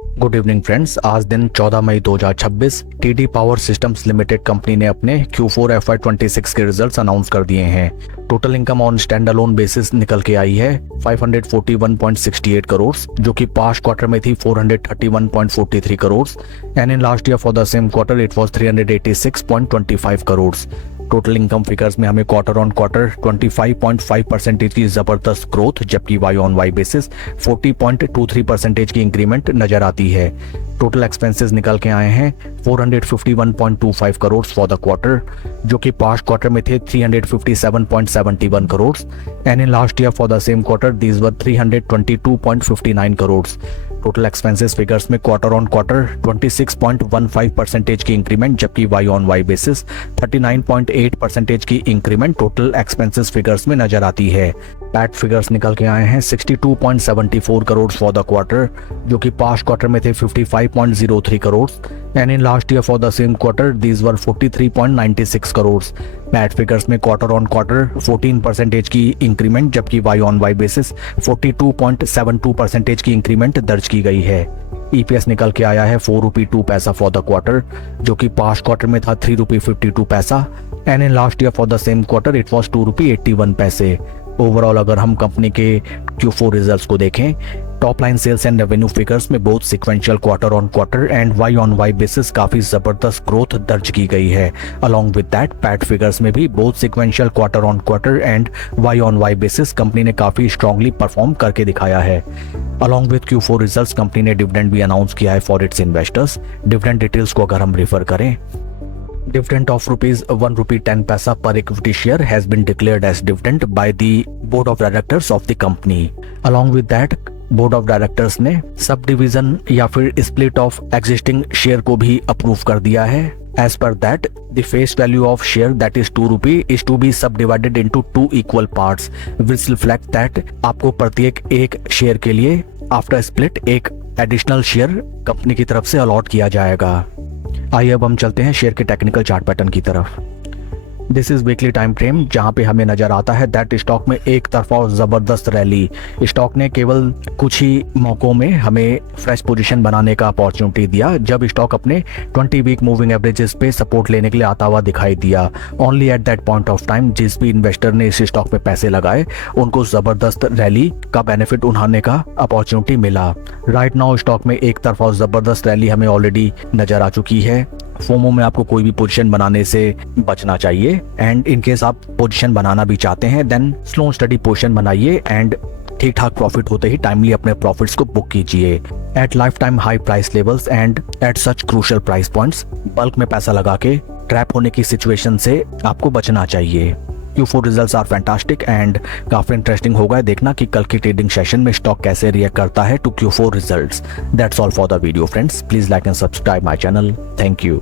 Good evening friends. आज दिन 14 मई 2026 TD power systems limited company ने अपने Q4 FY26 के रिजल्ट्स अनाउंस कर दिए हैं। Total income on stand alone basis निकल के आई है 541.68 करोड़, जो कि पास्ट क्वार्टर में थी 431.43 crore and in last year for the same quarter it was 386.25 crore. Total income figures में हमें क्वार्टर ऑन क्वार्टर 25.5% की जबरदस्त ग्रोथ, जबकि वाई ऑन वाई बेसिस 40.23% की इंक्रीमेंट नजर आती है। टोटल एक्सपेंसेस निकल के आए हैं 451.25 करोड़ फॉर द क्वार्टर, जो कि पास्ट क्वार्टर में थे 357.71 crore and in last year for the same quarter these were 322.59 crore. Total expenses figures में क्वार्टर ऑन क्वार्टर 26.15% की इंक्रीमेंट, जबकि वाई ऑन वाई बेसिस 39.8% की इंक्रीमेंट टोटल एक्सपेंसेस फिगर्स में नजर आती है। पैट फिगर्स निकल के आए हैं 62.74 करोड़ फॉर द क्वार्टर, जो कि पास्ट क्वार्टर में थे 55.03 crore and in last year for the same quarter these were 43.96 crore. PAT figures में क्वार्टर ऑन क्वार्टर 14% की इंक्रीमेंट, जबकि वाई ऑन वाई बेसिस 42.72% की इंक्रीमेंट दर्ज की गई है। ईपीएस निकल के आया है 4 रुपी 2 पैसा फॉर द क्वार्टर, जो कि पास्ट क्वार्टर में था 3 रुपी 52 पैसा and in last year for the same quarter it was 2 रुपी 81 पैसे। ओवरऑल अगर हम कंपनी के Q4 रिजल्ट्स को देखें, top line sales and revenue figures में both sequential quarter on quarter and Y on Y basis काफी जबरदस्त ग्रोथ दर्ज की गई है। Along with that PAT figures में भी both sequential quarter on quarter and Y on Y basis company ने काफी स्ट्रांगली परफॉर्म करके दिखाया है। Along with Q4 results company ने डिविडेंड भी अनाउंस किया है for its investors. Dividend details को अगर हम रेफर करें, dividend of rupees 1 rupee 10 paisa per equity share has been declared as dividend by the board of directors of the company. Along with that, board of directors ने sub division या फिर split of existing share को भी approve कर दिया है। As per that the face value of share that is 2 rupee is to be subdivided into 2 equal parts which reflect that आपको प्रत्येक एक शेयर के लिए आफ्टर स्प्लिट एक एडिशनल शेयर कंपनी की तरफ से अलॉट किया जाएगा। आइए अब हम चलते हैं शेयर के टेक्निकल चार्ट पैटर्न की तरफ। This is weekly time frame, जहां पे हमें नजर आता है दैट स्टॉक में एक तरफा जबरदस्त रैली। स्टॉक ने केवल कुछ ही मौकों में हमें फ्रेश पोजीशन बनाने का अपॉर्चुनिटी दिया, जब स्टॉक अपने 20 वीक मूविंग एवरेजेस पे सपोर्ट लेने के लिए आता हुआ दिखाई दिया। Only at that point of time जिस भी इन्वेस्टर ने इस स्टॉक में पैसे लगाए उनको जबरदस्त रैली का बेनिफिट उठाने का अपॉर्चुनिटी मिला। राइट नाउ स्टॉक में एक तरफा जबरदस्त रैली हमें ऑलरेडी नजर आ चुकी है। फोमो में आपको कोई भी पोजीशन बनाने से बचना चाहिए एंड इन केस आप पोजीशन बनाना भी चाहते हैं देन स्लो स्टडी पोजीशन बनाइए एंड ठीक ठाक प्रॉफिट होते ही टाइमली अपने प्रॉफिट्स को बुक कीजिए। At life time high price levels and at such crucial price points bulk में पैसा लगा के ट्रैप होने की सिचुएशन से आपको बचना चाहिए। Q4 results are fantastic and काफी इंटरेस्टिंग होगा देखना कि कल की ट्रेडिंग सेशन में स्टॉक कैसे रिएक्ट करता है to Q4 results. That's all for the video friends, please like and subscribe my channel. Thank you.